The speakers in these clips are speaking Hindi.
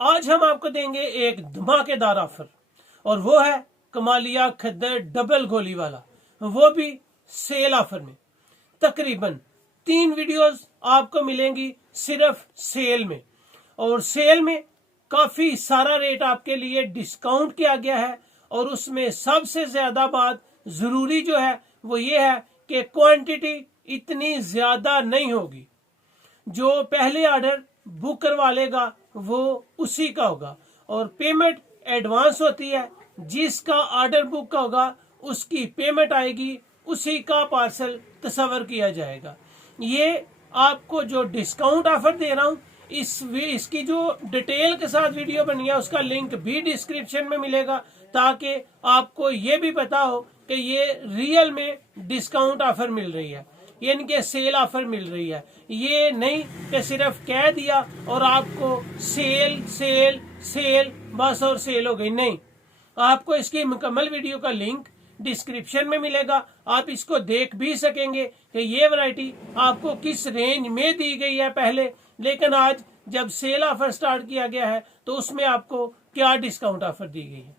आज हम आपको देंगे एक धमाकेदार ऑफर और वो है कमालिया खद्दर डबल गोली वाला, वो भी सेल ऑफर में। तकरीबन 3 वीडियोस आपको मिलेंगी सिर्फ सेल में, और सेल में काफी सारा रेट आपके लिए डिस्काउंट किया गया है। और उसमें सबसे ज्यादा बात जरूरी जो है वो ये है कि क्वांटिटी इतनी ज्यादा नहीं होगी। जो पहले ऑर्डर बुक करवा लेगा वो उसी का होगा, और पेमेंट एडवांस होती है। जिसका ऑर्डर बुक होगा उसकी पेमेंट आएगी, उसी का पार्सल तस्वर किया जाएगा। ये आपको जो डिस्काउंट ऑफर दे रहा हूं, इसकी जो डिटेल के साथ वीडियो बनी है उसका लिंक भी डिस्क्रिप्शन में मिलेगा, ताकि आपको ये भी पता हो कि ये रियल में डिस्काउंट ऑफर मिल रही है, यानी कि सेल ऑफर मिल रही है। ये नहीं कि सिर्फ कह दिया और आपको सेल सेल सेल बस और सेल हो गई, नहीं। आपको इसकी मुकम्मल वीडियो का लिंक डिस्क्रिप्शन में मिलेगा। आप इसको देख भी सकेंगे कि ये वैरायटी आपको किस रेंज में दी गई है पहले, लेकिन आज जब सेल ऑफर स्टार्ट किया गया है तो उसमें आपको क्या डिस्काउंट ऑफर दी गई है।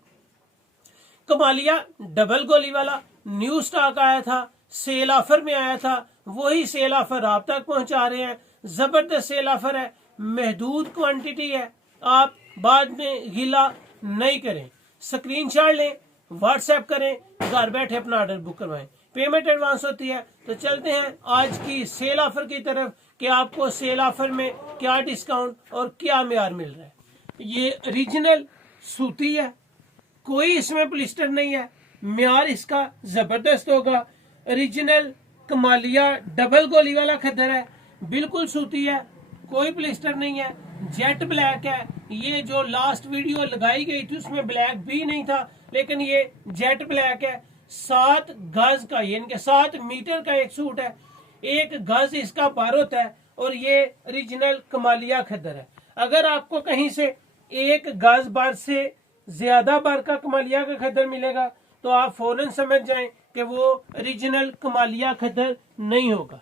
कमालिया डबल गोली वाला न्यू स्टॉक आया था, सेल ऑफर में आया था, वही सेल ऑफर आप तक पहुंचा रहे हैं। जबरदस्त सेल ऑफर है, महदूद क्वांटिटी है, आप बाद में गिला नहीं करें। स्क्रीनशॉट लें, व्हाट्सएप करें, घर बैठे अपना ऑर्डर बुक करवाएं। पेमेंट एडवांस होती है। तो चलते हैं आज की सेल ऑफर की तरफ कि आपको सेल ऑफर में क्या डिस्काउंट और क्या म्यार मिल रहा है। ये ओरिजिनल सूती है, कोई इसमें प्लिस्टर नहीं है, म्यार इसका जबरदस्त होगा। ओरिजिनल कमालिया डबल गोली वाला खद्दर है, बिल्कुल सूती है, कोई प्लिस्टर नहीं है, जेट ब्लैक है। ये जो लास्ट वीडियो लगाई गई थी उसमें ब्लैक भी नहीं था, लेकिन ये जेट ब्लैक है। 7 गज का, यानी कि 7 मीटर का एक सूट है, 1 गज इसका बार होता है, और ये ओरिजिनल कमालिया खद्दर है। अगर आपको कहीं से 1 गज बार से ज्यादा बार का कमालिया का खद्दर मिलेगा तो आप फौरन समझ जाएं कि वो ओरिजिनल कमालिया खद्दर नहीं होगा।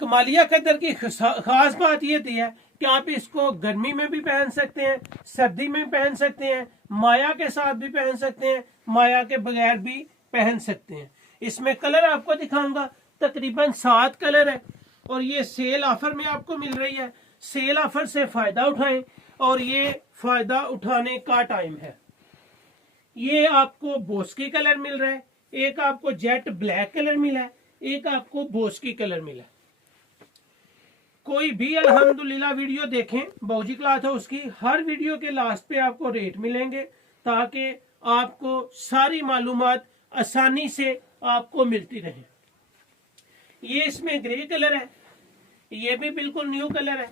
कमालिया खद्दर की खास बात ये थी है कि आप इसको गर्मी में भी पहन सकते हैं, सर्दी में भी पहन सकते हैं, माया के साथ भी पहन सकते हैं, माया के बगैर भी पहन सकते हैं। इसमें कलर आपको दिखाऊंगा, तकरीबन 7 कलर है, और ये सेल ऑफर में आपको मिल रही है। सेल ऑफर से फायदा उठाएं, और ये फायदा उठाने का टाइम है। ये आपको बोस्की कलर मिल रहा है, एक आपको जेट ब्लैक कलर मिला है, एक आपको बोस्की कलर मिला है। कोई भी अल्हम्दुलिल्लाह वीडियो देखें, बाऊजी क्लॉथ है उसकी, हर वीडियो के लास्ट पे आपको रेट मिलेंगे, ताकि आपको सारी मालूमात आसानी से आपको मिलती रहे। ये इसमें ग्रे कलर है, ये भी बिल्कुल न्यू कलर है।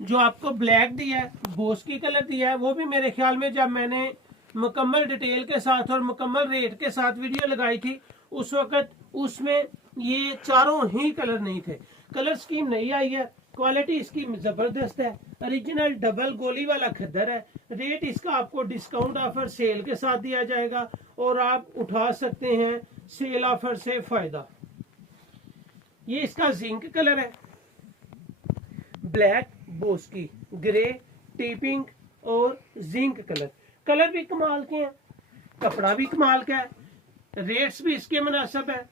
जो आपको ब्लैक दिया है, बोस्की कलर दिया है, वो भी मेरे ख्याल में जब मैंने मुकम्मल डिटेल के साथ और मुकम्मल रेट के साथ वीडियो लगाई थी उस वक्त उसमें ये चारों ही कलर नहीं थे। कलर स्कीम नहीं आई है, क्वालिटी इसकी जबरदस्त है, ओरिजिनल डबल गोली वाला खद्दर है। रेट इसका आपको डिस्काउंट ऑफर सेल के साथ दिया जाएगा, और आप उठा सकते हैं सेल ऑफर से फायदा। ये इसका जिंक कलर है, ब्लैक, बोस्की, ग्रे, टीपिंग और जिंक कलर। कलर भी कमाल के हैं, कपड़ा भी कमाल का है, रेट्स भी इसके मुनासिब है।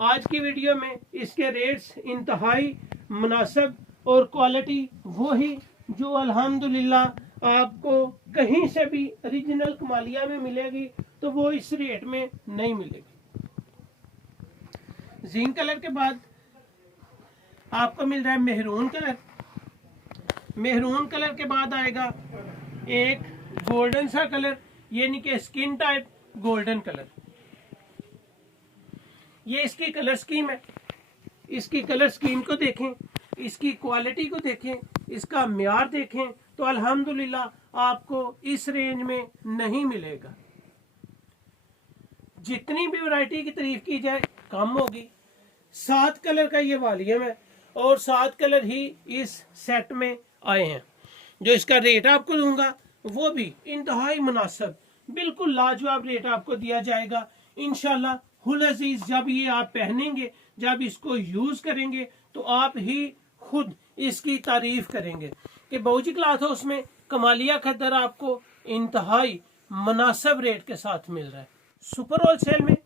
आज की वीडियो में इसके रेट्स इंतहाई मुनासिब, और क्वालिटी वही जो अल्हम्दुलिल्लाह आपको कहीं से भी ओरिजिनल कमालिया में मिलेगी तो वो इस रेट में नहीं मिलेगी। जिंक कलर के बाद आपको मिल रहा है मेहरून कलर। मेहरून कलर के बाद आएगा एक गोल्डन सा कलर, यानी कि स्किन टाइप गोल्डन कलर। ये इसकी कलर स्कीम है। इसकी कलर स्कीम को देखें, इसकी क्वालिटी को देखें, इसका म्यार देखें, तो अल्हम्दुलिल्लाह आपको इस रेंज में नहीं मिलेगा। जितनी भी वैरायटी की तारीफ की जाए कम होगी। 7 कलर का ये वॉल्यूम है, और 7 कलर ही इस सेट में आए हैं। जो इसका रेट आपको दूंगा वो भी इंतहाई मुनासिब, बिल्कुल लाजवाब रेट आपको दिया जाएगा इंशाल्लाह हुल अजीज। जब ये आप पहनेंगे, जब इसको यूज करेंगे, तो आप ही खुद इसकी तारीफ करेंगे कि बाबूजी क्लॉथ हाउस में कमालिया खद्दर आपको इंतहाई मुनासिब रेट के साथ मिल रहा है। सुपर होलसेल में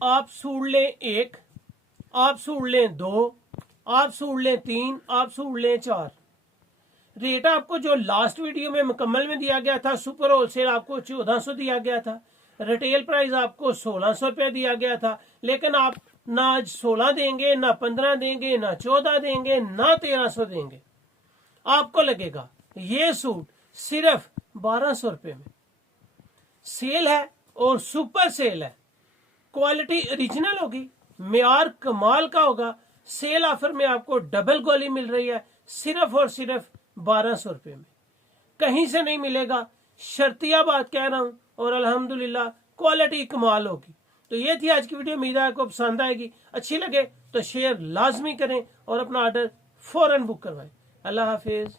आप सूट लें 1, आप सूट लें 2, आप सूट लें 3, आप सूट लें 4। रेट आपको जो लास्ट वीडियो में मुकम्मल में दिया गया था, सुपर होलसेल आपको 1400 दिया गया था, रिटेल प्राइस आपको 1600 रुपया दिया गया था। लेकिन आप ना आज 16 देंगे, ना 15 देंगे, ना 14 देंगे, ना 1300 देंगे, आपको लगेगा ये सूट सिर्फ 1200 रुपये में। सेल है और सुपर सेल है, क्वालिटी ओरिजिनल होगी, मेयार कमाल का होगा। सेल ऑफर में आपको डबल गोली मिल रही है सिर्फ और सिर्फ 1200 रुपये में, कहीं से नहीं मिलेगा। शर्तिया बात कह रहा हूं और अल्हम्दुलिल्लाह क्वालिटी कमाल होगी। तो ये थी आज की वीडियो, उम्मीद है आपको पसंद आएगी। अच्छी लगे तो शेयर लाजमी करें और अपना ऑर्डर फौरन बुक करवाएं। अल्लाह हाफिज।